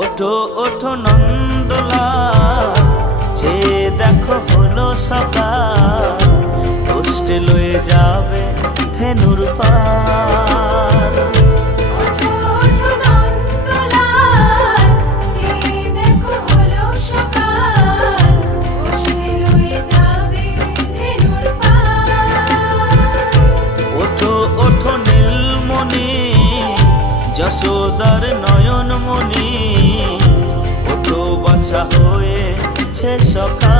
ওঠো ওঠো নন্দলাল, চেয়ে দেখো হলো সকাল, কষ্টে লয়ে যাবে ধেনুর পাল। ওঠো ওঠো নন্দলাল, চেয়ে দেখো হলো সকাল, কষ্টে লয়ে যাবে ধেনুর পাল। ওঠো ওঠো নীলমণি, যশোদার নয়নমণি, ওঠো বাছা হয়েছে সকাল।